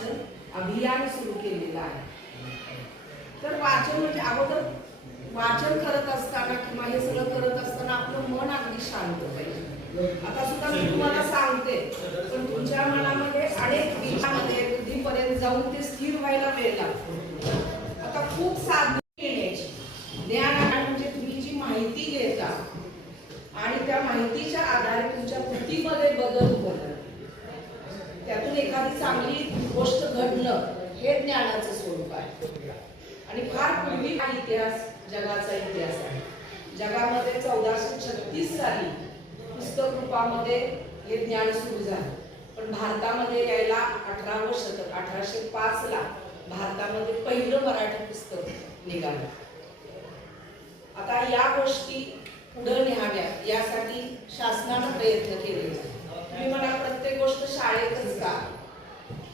वाचन अभियान सुरू केलेलं आहे. तर वाचन म्हणजे अगोदर वाचन करत असताना किंवा हे सगळं करत असताना आपलं मन अगदी शांत पाहिजे. आता सुद्धा मी तुम्हाला सांगते पण तुमच्या मनामध्ये अनेक विचारामध्ये बुद्धीपर्यंत जाऊन ते स्थिर व्हायला वेळ लागतो. आता खूप साधने येण्याची. ज्ञान म्हणजे तुम्ही जी माहिती घेता आणि त्या माहितीच्या आधारे तुमच्या कृतीमध्ये बदल होणं त्यातून एखादी चांगली गोष्ट घडणं हे ज्ञानाचं स्वरूप आहे. आणि फार पूर्वी हा इतिहास जगाचा इतिहास आहे. जगामध्ये चौदाशे छत्तीस साली पुस्तक रूपामध्ये हे ज्ञान सुरू झालं. पण भारतामध्ये यायला अठरावं शतक अठराशे पाच ला भारतामध्ये पहिलं मराठी पुस्तक निघालं. आता या गोष्टी पुढे न्याव्या यासाठी शासनानं प्रयत्न केले तुम्ही म्हणा प्रत्येक गोष्ट शाळेतच का?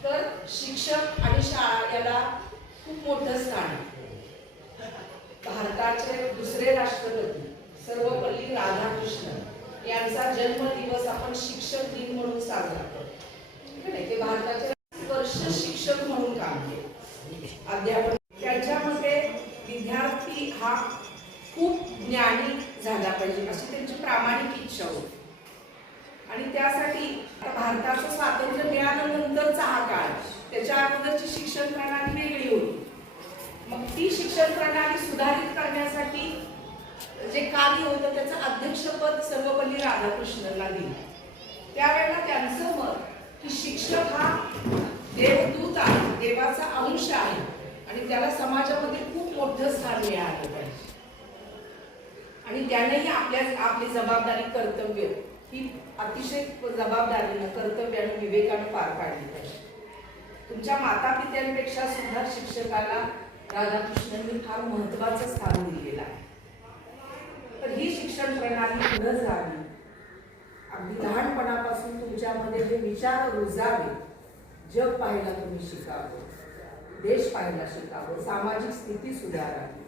तर शिक्षक आणि शाळा याला खूप मोठं स्थान आहे. भारताचे दुसरे राष्ट्रपती सर्वपल्ली राधाकृष्ण यांचा जन्मदिवस आपण शिक्षक दिन म्हणून साजरा करतो ठीक आहे ना? ते भारताचे वर्ष शिक्षक म्हणून काम केले अध्यापन त्यांच्यामध्ये विद्यार्थी हा खूप ज्ञानी झाला पाहिजे अशी त्यांची प्रामाणिक इच्छा होती आणि त्यासाठी आता भारताचं स्वातंत्र्य मिळाल्यानंतरचा हा काळ त्याच्या अगोदरची शिक्षण प्रणाली वेगळी होती मग ती शिक्षण प्रणाली सुधारित करण्यासाठी जे होतं त्याचं अध्यक्षपद सर्वपल्ली राधाकृष्णनला दिलं. त्यावेळेला त्यांचं मत की शिक्षक हा देवदूत आहे देवाचा अंश आहे आणि त्याला समाजामध्ये खूप मोठं स्थान मिळालं पाहिजे. आणि त्यानेही आपल्या आपली जबाबदारी कर्तव्य ही अतिशय जबाबदारीनं कर्तव्यानं विवेकानं पार पाडली पाहिजे. तुमच्या माता पित्यांपेक्षा सुद्धा शिक्षकाला राधाकृष्णांनी फार महत्वाचं स्थान दिलेलं आहे. प्रणाली जावी अगदी लहानपणापासून तुमच्यामध्ये जे विचार रुजावे जग पाहायला तुम्ही शिकावं देश पाहायला शिकावं सामाजिक स्थिती सुधारावी.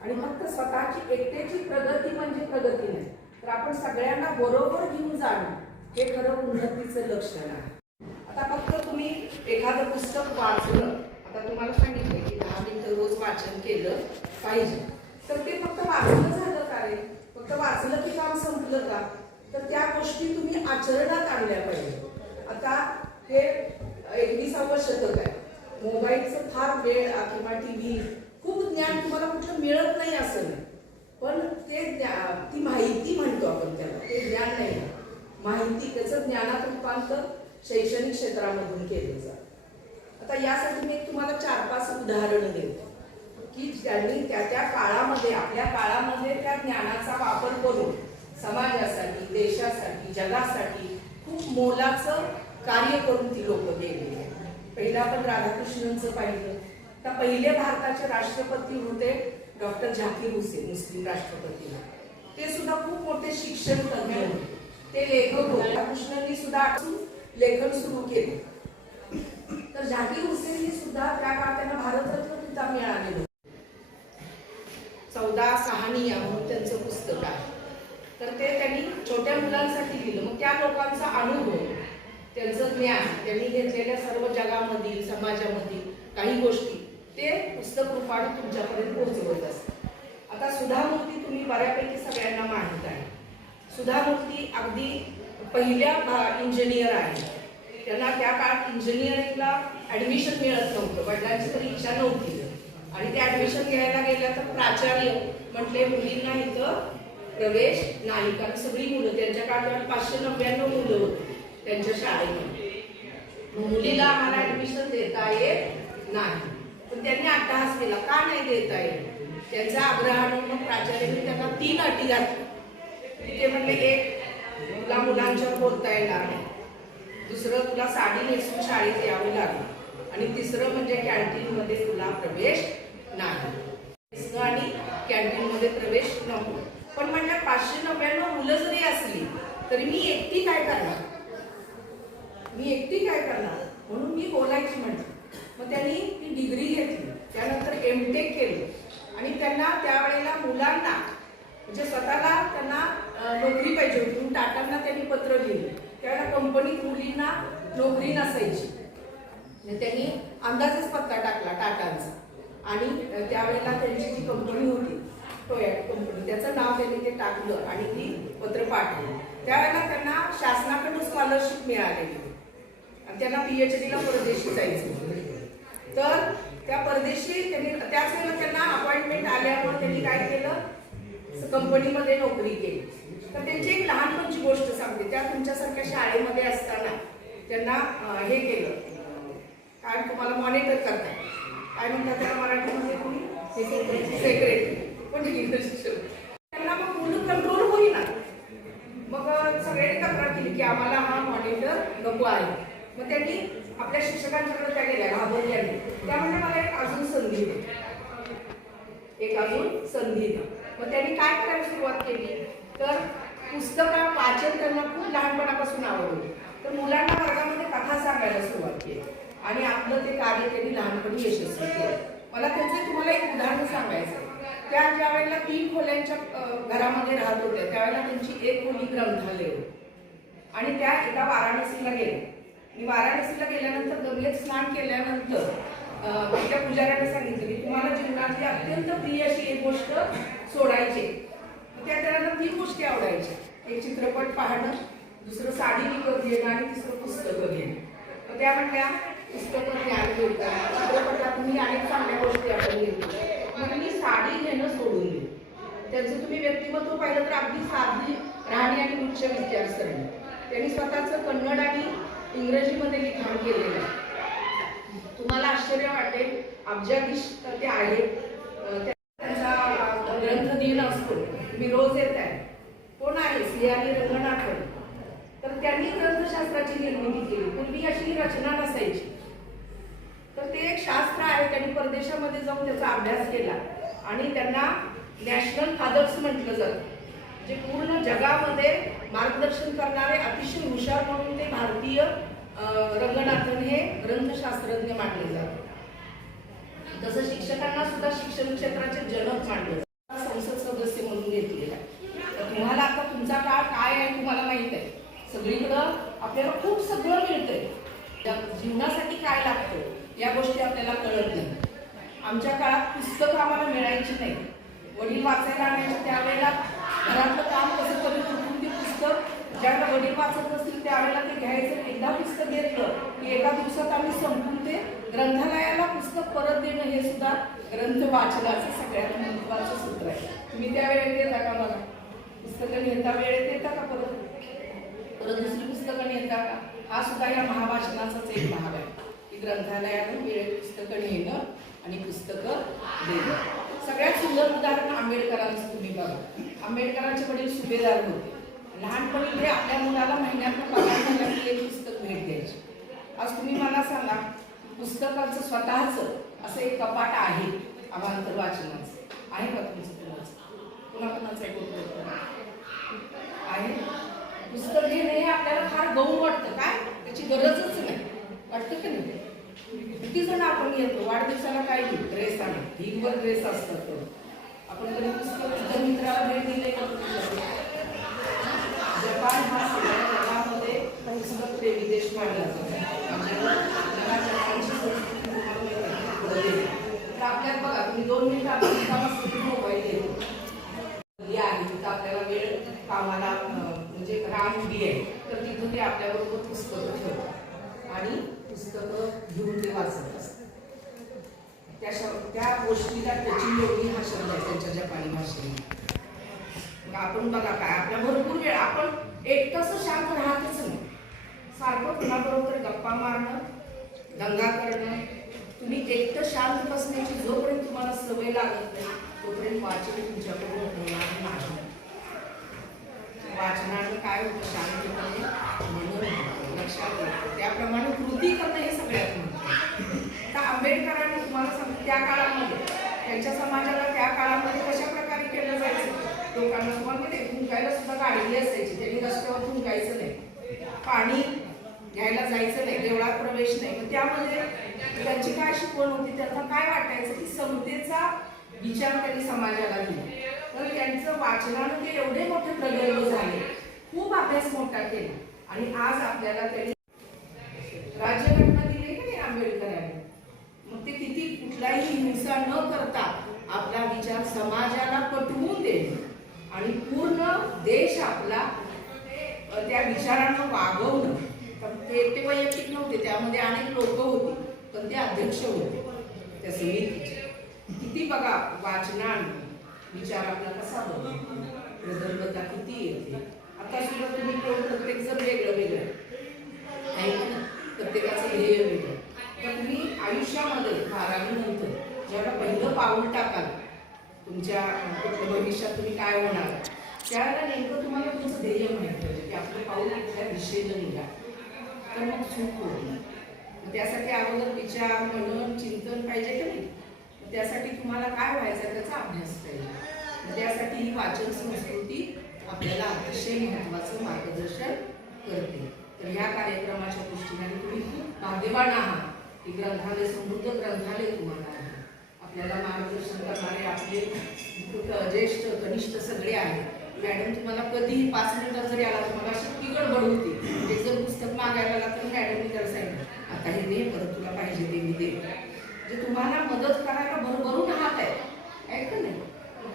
आणि फक्त स्वतःची एकट्याची प्रगती म्हणजे प्रगती नाही. तर आपण सगळ्यांना बरोबर घेऊन जाणं हे खरं उन्नतीचं लक्षण आहे. आता फक्त तुम्ही एखादं पुस्तक वाचलं आता तुम्हाला सांगितलं की दहा मिनिटं रोज वाचन केलं पाहिजे. तर ते फक्त वाचलं झालं का रे? फक्त वाचलं की काम संपलं का? तर त्या गोष्टी तुम्ही आचरणात आणल्या पाहिजे. आता हे एकविसावं शतक आहे. मोबाईलचं फार वेळ किंवा टी व्ही खूप ज्ञान तुम्हाला कुठलं मिळत नाही असं नाही. पण ते ज्ञा- ती माहिती म्हणतो आपण त्याला. ते ज्ञान नाही. माहिती त्याचं ज्ञानात रूपांतर शैक्षणिक क्षेत्रामधून केलं जातं. आता यासाठी मी एक तुम्हाला चार पाच उदाहरणं देतो. की ज्यांनी त्या त्या काळामध्ये आपल्या काळामध्ये त्या ज्ञानाचा वापर करून समाजासाठी देशासाठी जगासाठी खूप मोलाचं कार्य करून ती लोक गेलेली आहेत. पहिला आपण राधाकृष्णनचं पाहिलं. तर पहिले भारताचे राष्ट्रपती होते डॉक्टर झाकीर हुसेन मुस्लिम राष्ट्रपती ते सुद्धा खूप मोठे शिक्षण तज्ञ होते. ते लेखक होते. राधाकृष्णननी सुद्धा लेखन सुरू केले. तर झाकीर हुसेननी सुद्धा त्या काळात त्यांना भारतरत्न किताब मिळालेलं चौदा सहानिया म्हणून त्यांचं पुस्तक आहे. तर ते त्यांनी छोट्या मुलांसाठी लिहिलं. मग त्या लोकांचा अनुभव त्यांचं ज्ञान त्यांनी घेतलेल्या सर्व जगामधील समाजामधील काही गोष्टी ते पुस्तक रूपाने तुमच्यापर्यंत पोहोचवत असतात. आता सुधामूर्ती तुम्ही बऱ्यापैकी सगळ्यांना माहीत आहे. सुधा मूर्ती अगदी पहिल्या इंजिनियर आहे त्यांना त्या काळात इंजिनिअरिंगला ॲडमिशन मिळत नव्हतं. वडिलांची तरी इच्छा नव्हती. आणि ते ऍडमिशन घ्यायला गेल्या तर प्राचार्य म्हटले मुलींना इथं प्रवेश नाही. कारण सगळी मुलं त्यांच्या काळात पाचशे नव्याण्णव मुलं होती त्यांच्या शाळेमध्ये. मुलीला आम्हाला ऍडमिशन देता येत नाही. पण त्यांनी अट्टहास केला. का नाही देता येत? त्यांचा आग्रह मग प्राचार्यांनी त्यांना तीन अटी घातली ते म्हणले एक तुला मुलांच्या बोलता येणार नाही. दुसरं तुला साडी नेसून शाळेत यावं लागली. आणि तिसरं म्हणजे कॅन्टीन मध्ये तुला प्रवेश नाही. आणि कॅन्टीन मध्ये प्रवेश नको. पण म्हणजे पाचशे नव्याण्णव मुलं जरी असली तरी मी एकटी काय करणार? मी एकटी काय करणार? म्हणून मी बोलायची म्हटलं. मग त्यांनी ती डिग्री घेतली. त्यानंतर एम टेक केलं. आणि त्यांना त्यावेळेला मुलांना म्हणजे स्वतःला त्यांना नोकरी पाहिजे होती. म्हणून टाटांना त्यांनी पत्र लिहिलं. त्यावेळेला कंपनीत मुलींना नोकरी नसायची. म्हणजे त्यांनी अंदाजच पत्ता टाकला टाटांचा. आणि त्यावेळेला त्यांची जी कंपनी होती टोयॅट कंपनी त्याचं नाव त्यांनी ते टाकलं आणि ती पत्र पाठवली. त्यावेळेला त्यांना शासनाकडून स्कॉलरशिप मिळालेली आणि त्यांना पीएचडीला परदेशी जायचं तर त्या परदेशी त्यांनी त्याच वेळेला त्यांना अपॉइंटमेंट आल्यावर त्यांनी काय केलं? कंपनीमध्ये नोकरी केली. तर त्यांची एक लहानपणची गोष्ट सांगते. त्या तुमच्यासारख्या शाळेमध्ये असताना त्यांना हे केलं. कारण तुम्हाला मॉनिटर करतात काय म्हणतात त्याला मराठीमध्ये कोणी सेक्रेटरी पण इंग्रजी त्यांना मग मुलं कंट्रोल होईना. मग सगळ्यांनी तक्रार केली की आम्हाला हा मॉनिटर नको आहे. मग त्यांनी आपल्या शिक्षकांच्याकडे त्या गेल्या घाबरल्या नाही. त्या म्हणजे मला एक अजून संधी दे. एक अजून संधी दे. मग त्यांनी काय करायला सुरुवात केली? तर पुस्तकं वाचन त्यांना खूप लहानपणापासून आवड होती तर मुलांना वर्गामध्ये कथा सांगायला सुरुवात केली. आणि आपलं ते कार्य त्यांनी लहानपणी यशस्वी केलं. मला त्याचं तुम्हाला एक उदाहरण सांगायचं त्या ज्या वेळेला तीन खोल्यांच्या घरामध्ये राहत होत्या त्यावेळेला त्यांची एक खोली ग्रंथालय होती. आणि त्या एका वाराणसीला गेल्या. आणि वाराणसीला गेल्यानंतर गंगेत स्नान केल्यानंतर त्या पुजाऱ्याने सांगितलं की तुम्हाला जीवनातली अत्यंत प्रिय अशी एक गोष्ट सोडायची मग त्या त्यांना तीन गोष्टी आवडायच्या. एक चित्रपट पाहणं दुसरं साडी विकत घेणं आणि तिसरं पुस्तकं घेणं. त्या म्हटल्या पुस्तकं ज्ञान घेतात मी अनेक चांगल्या गोष्टी आपण घेतो मग मी साडी घेणं सोडून दिली त्यांचं तुम्ही व्यक्तिमत्व पाहिलं तर अगदी साधी राहणी आणि उच्च विचारसरणी त्यांनी स्वतःचं कन्नड आणि इंग्रजीमध्ये लिखाण केलेलं आहे. तुम्हाला आश्चर्य वाटेल अब्जाधीश ते आहेत. त्या- त्यांचा ग्रंथ दिन असतो. मी रोज येत आहे. कोण आहे? सियानी रंगनाथन. तर त्यांनी ग्रंथशास्त्राची निर्मिती केली. पूर्वी अशी रचना नसायची. तर ते एक शास्त्र आहे त्यांनी परदेशामध्ये जाऊन त्याचा अभ्यास केला. आणि त्यांना नॅशनल फादर्स म्हटलं जातं. जे पूर्ण जगामध्ये मार्गदर्शन करणारे अतिशय हुशार म्हणून ते भारतीय रंगनाथन हे ग्रंथशास्त्रज्ञ मानले जातात. तसं शिक्षकांना सुद्धा शिक्षण क्षेत्राचे जनक मानले संसद सदस्य म्हणून घेतलेला तर तुम्हाला आता तुमचा काळ काय आहे तुम्हाला माहीत आहे. सगळीकडं आपल्याला खूप सगळं मिळतंय. जीवनासाठी काय लागतं या गोष्टी आपल्याला कळत नाही. आमच्या काळात पुस्तकं आम्हाला मिळायची नाही. वडील वाचायला आणायचे त्यावेळेला घरातलं काम कसं कमी उठून ते पुस्तक ज्यावेळेला वडील वाचत असतील त्यावेळेला ते घ्यायचं. एकदा पुस्तक घेतलं की एका दिवसात आम्ही संपून ते ग्रंथालयाला पुस्तक परत देणं हे सुद्धा ग्रंथ वाचनाचं सगळ्यात महत्वाचं सूत्र आहे. तुम्ही त्यावेळेला देता का मला? पुस्तकं नेता वेळेत येता का परत? परत दुसरी पुस्तकं नेता का? हा सुद्धा या महावाचनाचाच एक भाग आहे. ग्रंथालयातून वेळेत पुस्तकं नेणं आणि पुस्तकं देणं. सगळ्यात सुंदर उदाहरण आंबेडकरांचं तुम्ही बघा. आंबेडकरांचे वडील सुभेदार होते. लहानपणी ते आपल्या मुलाला महिन्यातून पगार एक पुस्तक भेट द्यायचे. आज तुम्ही मला सांगा पुस्तकाचं स्वतःचं असं एक कपाट आहे अभांतर वाचनाचं. आहे का तुमचं कुणाचं? पुन्हा कुणाचं आहे? पुस्तक घेणे हे आपल्याला फार गौण वाटतं. काय? त्याची गरजच किती जण आपण येतो? वाढदिवसाला काय घेऊ? ड्रेस आणि ढीगभर ड्रेस असतात तर आपण कधी पुस्तक इतर मित्राला भेट दिले का जपान हा सगळ्या जगामध्ये पुस्तक प्रेमी देश मानला जातो. तर आपल्यात बघा तुम्ही दोन मिनिटं आपण मोबाईल देतो आहे तिथं आपल्याला वेळ कामाला म्हणजे राम उभी आहे. तर तिथून ते आपल्याबरोबर पुस्तकं ठेवतात. आणि पुस्तकं घेऊन ते वाचत असतात त्या श- त्या गोष्टीला त्याची योगी हा शब्द आहे त्यांच्या जपानी भाषेने आपण बघा काय आपल्या भरपूर वेळ आपण एकटंच शांत राहतच नाही. सारखं कुणाबरोबर गप्पा मारणं दंगा करणं तुम्ही एकटं शांत बसण्याची जोपर्यंत तुम्हाला सवय लागत नाही तोपर्यंत वाचन तुमच्याकडून होणार नाही. वाचनानं काय होतं? शांतपणे म्हणून लक्षात येतं त्याप्रमाणे कृती करणं हे सगळ्यात आंबेडकरांनी तुम्हाला सांग त्या काळामध्ये त्यांच्या समाजाला त्या काळामध्ये कशा प्रकारे केलं जायचं? लोकांना तुम्हाला माहिती थुंकायला सुद्धा गाडी असायची. त्यांनी रस्त्यावर थुंकायचं नाही. पाणी घ्यायला जायचं नाही देवळात प्रवेश नाही. मग त्यामध्ये त्यांची काय शिकवण होती? त्यांना काय वाटायचं? की समतेचा विचार त्यांनी समाजाला दिला. तर त्यांचं वाचनानं ते एवढे मोठे प्रगल्भ झाले. खूप अभ्यास मोठा केला. आणि आज आपल्याला त्यांनी राज्य दिली का मग ते किती कुठलाही हिंसा न करता आपला विचार समाजाला पटवून देणे आणि पूर्ण देश आपला त्या विचारांना वागवणं ते ते वैयक्तिक नव्हते त्यामध्ये अनेक लोक होती पण ते अध्यक्ष होते. त्या समितीचे. किती बघा वाचनान विचार आपला कसा बदलतो प्रगल्भता किती येते? आता सुद्धा तुम्ही प्रत्येक जण वेगळं वेगळं आहे. ना प्रत्येकाचं ध्येय वेगळं. तर तुम्ही आयुष्यामध्ये बारावीनंतर ज्यावेळेला पहिलं पाऊल टाकाल तुमच्या भविष्यात तुम्ही काय होणार? त्यावेळेला नेमकं तुम्हाला तुमचं ध्येय माहीत पाहिजे की आपलं पाऊल कुठल्या दिशेनं निघा. तर मग चूक होत नाही त्यासाठी अगोदर विचार मनन चिंतन पाहिजे का नाही? त्यासाठी तुम्हाला काय व्हायचं त्याचा अभ्यास पाहिजे. त्यासाठी ही वाचन संस्कृती आपल्याला अतिशय महत्त्वाचं मार्गदर्शन करते. तर ह्या कार्यक्रमाच्या दृष्टीने तुम्ही खूप भाग्यवान आहात. की ग्रंथालय समृद्ध ग्रंथालय तुम्हाला आहे. आपल्याला मार्गदर्शन करणारे आपले ज्येष्ठ कनिष्ठ सगळे आहेत. मॅडम तुम्हाला कधीही पाच मिनिटात जरी आला तुम्हाला अशी ती गडबड होती. ते जर पुस्तक मागायला आला तर मॅडमनी त्याला सांगितलं आता हे दे परत तुला पाहिजे ते मी दे म्हणजे तुम्हाला मदत करायला भरभरून हात आहे. ऐक नाही?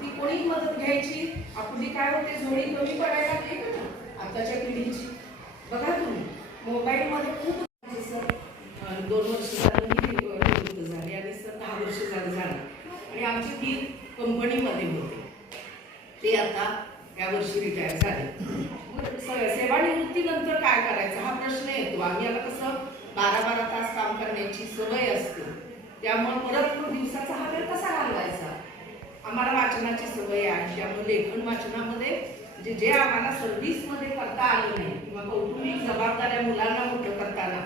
ती कोणी मदत घ्यायची? आपली काय होते? झोळी कमी पडायला लागली का आताच्या पिढीची. बघा तुम्ही मोबाईलमध्ये खूप दोन वर्ष झालं मी निवृत्त झाले आणि सर दहा वर्ष झालं झालं. आणि आमची ती कंपनीमध्ये होते. ते आता या वर्षी रिटायर झाले. मग सेवानिवृत्तीनंतर काय करायचं? हा प्रश्न येतो. आम्ही आता कसं बारा बारा तास काम करण्याची सवय असते. त्यामुळे परत तो दिवसाचा हा वेळ कसा घालवायचा? आम्हाला वाचनाची सवय आहे. त्यामुळे लेखन वाचनामध्ये म्हणजे जे आम्हाला सर्व्हिसमध्ये करता आलं नाही किंवा कौटुंबिक जबाबदाऱ्या मुलांना मोठं करताना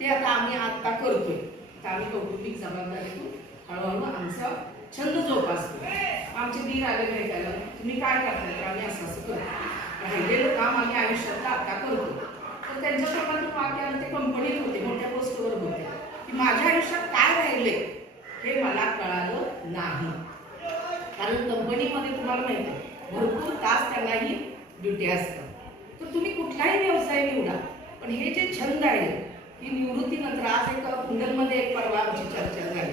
ते आता आम्ही आत्ता करतोय. तर आम्ही कौटुंबिक जबाबदारीतून हळूहळू आमचा छंद जोपासतो आमचे दीर आले भेटायला. तुम्ही काय करताय? तर आम्ही असं असं करतो राहिलेलं काम आम्ही आयुष्यात आता करतो तर त्यांच्या तोंडातून वाक्य ते कंपनीत होते मोठ्या पोस्टवर होते. की माझ्या आयुष्यात काय राहिले हे मला कळालं नाही. कारण कंपनीमध्ये तुम्हाला माहिती आहे भरपूर तास त्यांनाही ड्युटी असतात. तर तुम्ही कुठलाही व्यवसाय निवडा पण हे जे छंद आहे ही निवृत्तीनंतर आज एक कुंडलमध्ये एक परवा आमची चर्चा झाली.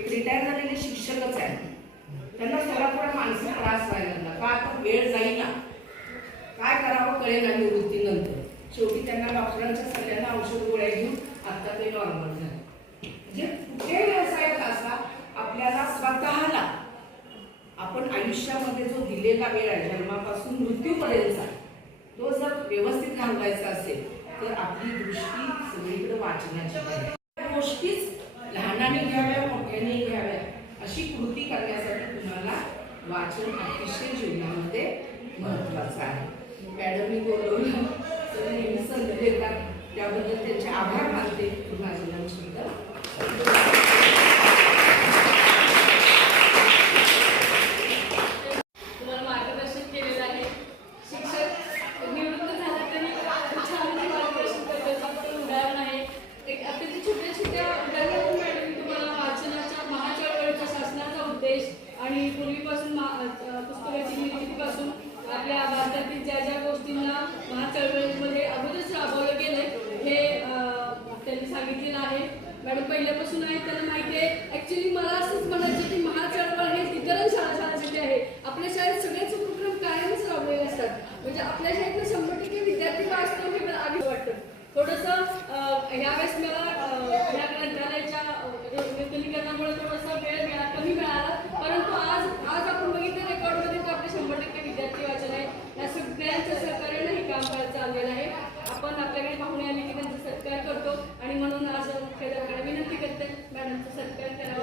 एक रिटायर झालेले शिक्षकच आहे त्यांना थोडा थोडा मानसिक त्रास व्हायला लागला. का आता वेळ जाईना? काय करावं कळेना निवृत्तीनंतर. शेवटी त्यांना डॉक्टरांच्या सल्ल्यानं औषध गोळ्या घेऊन आता ते नॉर्मल झालं. म्हणजे कुठे व्यवसायात असा आपल्याला स्वतःला आपण आयुष्यामध्ये जो दिलेला वेळ आहे जन्मापासून मृत्यूपर्यंतचा तो जर व्यवस्थित घालवायचा असेल तर आपली दृष्टी सगळीकडे वाचनाची गोष्टीच लहानाने घ्याव्या मोठ्याने घ्याव्या अशी कृती करण्यासाठी तुम्हाला वाचन अतिशय जीवनामध्ये महत्वाचं आहे. मॅडमनी बोलवलं तर नेहमी संत देतात. त्याबद्दल त्यांचे आभार. सांगितलेलं आहे. मॅडम पहिल्यापासून आहे त्यांना माहिती आहे. ऍक्च्युली मला असंच म्हणायचं की महाचळवळ हे वितरण शाळा शाळा जिथे आहे. आपल्या शाळेत सगळेच उपक्रम कायमच राबलेले असतात. म्हणजे आपल्या शाळेत शंभर टक्के विद्यार्थी वाचतो हे मला आधी वाटतं. थोडंसं ह्यावेळेस मला ह्या ग्रंथालयाच्या म्हणजे विपुलीकरणामुळे थोडासा वेळ मिळाला कमी मिळाला. परंतु आज आज आपण बघितलं रेकॉर्डमध्ये तर आपले शंभर टक्के विद्यार्थी वाचन आहे या सगळ्यांच्या सहकार्यानं हे काम करत आलेलं आहे. आपण आपल्याकडे पाहुणे आले सत्कार करतो आणि म्हणून आज मुख्याध्यापकांना विनंती करते मॅडमचा सत्कार करा.